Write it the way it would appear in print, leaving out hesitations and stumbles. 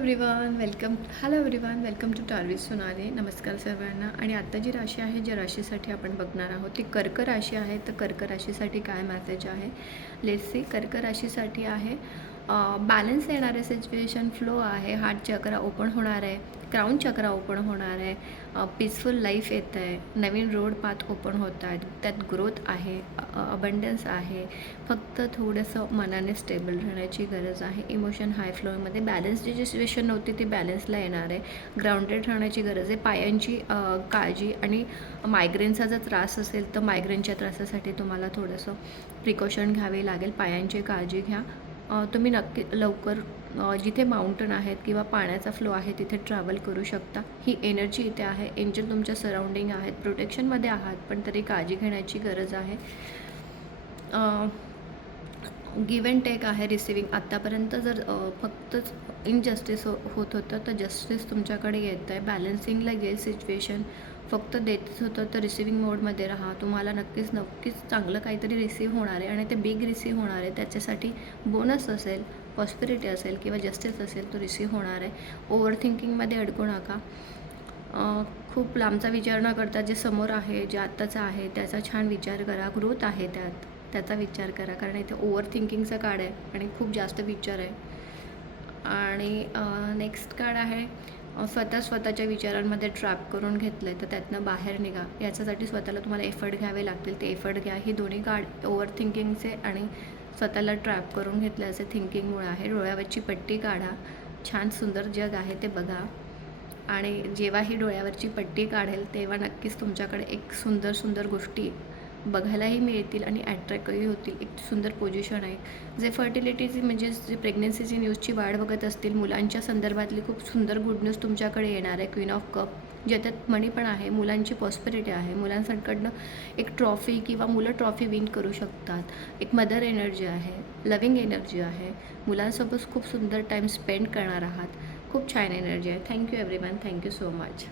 Hello everyone welcome to टारविस सोनाली. नमस्कार सर्वांना. आणि आत्ता जी राशी आहे, ज्या राशीसाठी आपण बघणार आहोत ती कर्क राशी आहे. तर कर्क राशीसाठी काय मेसेज आहे, लेट्स सी. कर्क राशीसाठी आहे बॅलन्स येणार आहे, सिच्युएशन फ्लो आहे, हार्ट चक्र ओपन होणार आहे, क्राऊन चक्र ओपन होणार आहे, पीसफुल लाईफ येतं आहे, नवीन रोड पाथ ओपन होत आहेत, त्यात ग्रोथ आहे, अबंडन्स आहे. फक्त थोडंसं मनाने स्टेबल राहण्याची गरज आहे. इमोशन हाय फ्लोमध्ये बॅलन्सची जी सिच्युएशन नव्हती ती बॅलन्सला येणार आहे. ग्राउंडेड राहण्याची गरज आहे. पायांची काळजी आणि मायग्रेनचा जर त्रास असेल तर मायग्रेनच्या त्रासासाठी तुम्हाला थोडंसं प्रिकॉशन घ्यावे लागेल. पायांची काळजी घ्या. तुम्ही नक्की लवकर जिथे माउंटन आहेत किंवा पाण्याचा फ्लो आहे तिथे ट्रॅव्हल करू शकता. ही एनर्जी इथे आहे. एंजल तुमच्या सराउंडिंग आहेत, प्रोटेक्शनमध्ये आहात, पण तरी काळजी घेण्याची गरज आहे. गिव्ह अँड टेक आहे, रिसिविंग. आत्तापर्यंत जर फक्तच इनजस्टिस होत होतं तर जस्टिस तुमच्याकडे येतं आहे. बॅलन्सिंगला येईल सिच्युएशन. फक्त देतच होतं तर रिसिविंग मोडमध्ये राहा. तुम्हाला नक्कीच चांगलं काहीतरी रिसीव होणार आहे आणि ते बिग रिसीव होणार आहे. त्याच्यासाठी बोनस असेल, पॉस्पिरिटी असेल किंवा जस्टिस असेल तो रिसीव होणार आहे. ओव्हर थिंकिंगमध्ये अडकू नका. खूप लांबचा विचार न करता जे समोर आहे, जे आत्ताचं आहे त्याचा छान विचार करा. ग्रोथ आहे त्याचा विचार करा, कारण इथे ओव्हर थिंकिंगचं कार्ड आहे आणि खूप जास्त विचार आहे. आणि नेक्स्ट कार्ड आहे स्वतःच्या विचारांमध्ये ट्रॅप करून घेतलं आहे तर त्यातनं बाहेर निघा. याच्यासाठी स्वतःला तुम्हाला एफर्ट घ्यावे लागतील. ते एफर्ट घ्या. ही दोन्ही कार्ड ओव्हर थिंकिंगचे आणि स्वतःला ट्रॅप करून घेतल्याचे थिंकिंगमुळे आहे. डोळ्यावरची पट्टी काढा. छान सुंदर जग आहे ते बघा. आणि जेव्हा ही डोळ्यावरची पट्टी काढेल तेव्हा नक्कीच तुमच्याकडे एक सुंदर गोष्टी बघायलाही मिळतील आणि अट्रॅक्टही होतील. एक सुंदर पोझिशन आहे. जे फर्टिलिटीची म्हणजे जे प्रेग्नन्सीची न्यूजची वाट बघत असतील, मुलांच्या संदर्भातली खूप सुंदर गुड न्यूज तुमच्याकडे येणार आहे. क्वीन ऑफ कप, ज्याच्यात मनी पण आहे, मुलांची पॉस्पेरिटी आहे. मुलांकडनं एक ट्रॉफी किंवा मुलं ट्रॉफी विन करू शकतात. एक मदर एनर्जी आहे, लविंग एनर्जी आहे. मुलांसोबत खूप सुंदर टाईम स्पेंड करणार आहात. खूप छान एनर्जी आहे. Thank you everyone. Thank you so much.